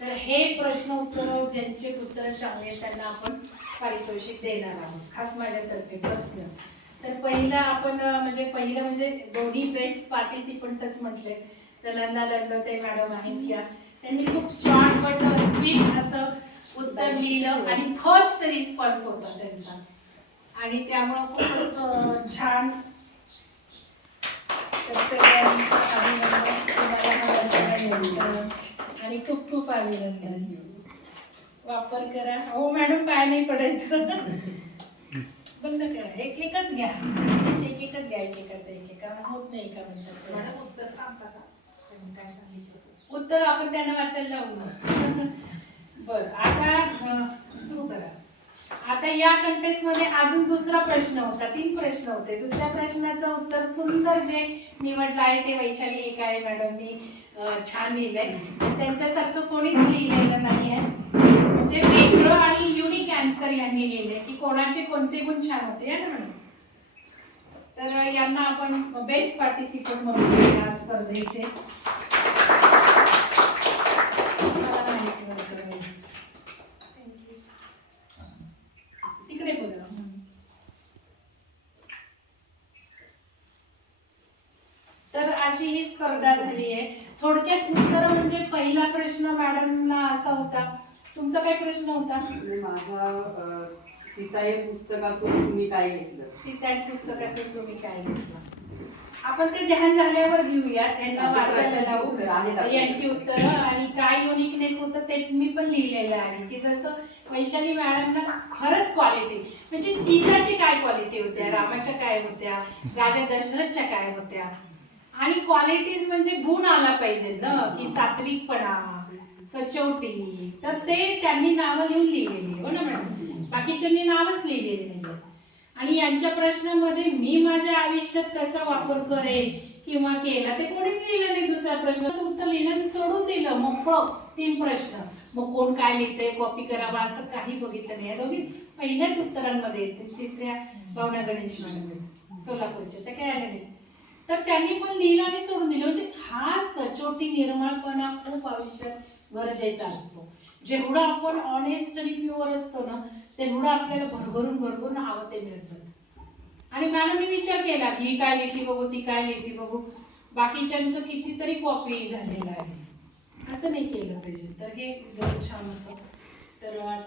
तर हे प्रश्न उत्तर ज्यांचे उत्तर चांगले त्यांना आपण पारितोषिक देणार आहोत. खास माझ्यातर्फे प्रश्न. तर पहिला आपण म्हणजे पहिलं म्हणजे दोन्ही बेस्ट पार्टिसिपंटच म्हटले. तर नंदा दंडोते मॅडम आहेत या. त्यांनी खूप शॉर्ट बट स्वीट असं उत्तर लिहिलं आणि फर्स्ट रिस्पॉन्स होता त्यांचा. आणि त्यामुळं खूपच छान. तर सगळ्यांचं अभिनंदन तुम्हाला अभिनंदन. आणि खूप खूप अभिनंदन. वापर करा. हो मॅडम पाय नाही पडायचं. बंद करा. एक एकच घ्या. एक एकच घ्या एक एकाच एक एका. होत नाही का म्हणतात मॅडम उत्तर सांगता का? काय सांगितलं? उत्तर आपण त्यांना वाचायला लावू बर आता सुरू करा. आता या कंटेस्टमध्ये अजून दुसरा प्रश्न होता तीन प्रश्न होते. दुसऱ्या प्रश्नाचं उत्तर सुंदर जे निवडलं आहे ते वैशाली एकाळे मॅडमनी छान लिहिलंय. त्यांच्यासारखं कोणीच लिहिलेलं नाही आहे. म्हणजे वेगळं आणि युनिक अँसर यांनी लिहिले की कोणाचे कोणते गुण छान होते या ना मॅडम? तर यांना आपण बेस्ट पार्टिसिपंट म्हणून आज स्पर्धेचे तिकडे बघा तर अशी ही स्पर्धा झाली आहे थोडक्यात उत्तर म्हणजे पहिला प्रश्न मॅडमला असा होता. तुमचा काय प्रश्न होता? माझा अ, सीता या पुस्तकातून तुम्ही काय घेतलं? सीता पुस्तकातून तुम्ही काय घेतलं? आपण ते ध्यान झाल्यावर घेऊया. त्यांना वाचायला लावू. यांची उत्तरं आणि काय युनिकनेस होतं ते मी पण लिहिलेलं आहे. की जसं वैशाली मॅडमना खरंच क्वालिटी म्हणजे सीताची काय क्वालिटी होत्या? रामाच्या काय होत्या? राजा दशरथच्या काय होत्या? आणि क्वालिटीज म्हणजे गुण आला पाहिजे ना की सात्विकपणा सचोटी. तर ते त्यांनी नावं लिहून लिहिलेली हो ना मॅडम? बाकीच्यांनी नावच लिहिलेली नाही आणि यांच्या प्रश्नामध्ये मी माझ्या आयुष्यात कसा वापर करेल किंवा केला ते कोणीच लिहिलं नाही दुसऱ्या प्रश्नाचं उत्तर लिहिलं सोडून दिलं मोकळं. तीन प्रश्न. मग कोण काय लिहितंय कॉपी करावा असं काही बघितलं नाही. या दोघी पहिल्याच उत्तरांमध्ये येते तिसऱ्या भावना गणेश मॅडम. सोलापूरच्या. त्या काय आल्या. तर त्यांनी पण लिहिलं आणि सोडून दिलं. म्हणजे हा सचोटी निर्मळपणा खूप आयुष्यात गरजेचा असतो. जेवढं आपण ऑनेस्ट आणि प्युअर असतो ना तेवढं आपल्याला भरभरून भरभरून हवं ते मिळत आणि मॅडमने विचार केला की ही काय लिहिती बघू ती काय लिहिती बघू? बाकीच्यांचं कितीतरी कॉपी झालेलं आहे. असं नाही केलं पाहिजे. तर हे छान होतं. तर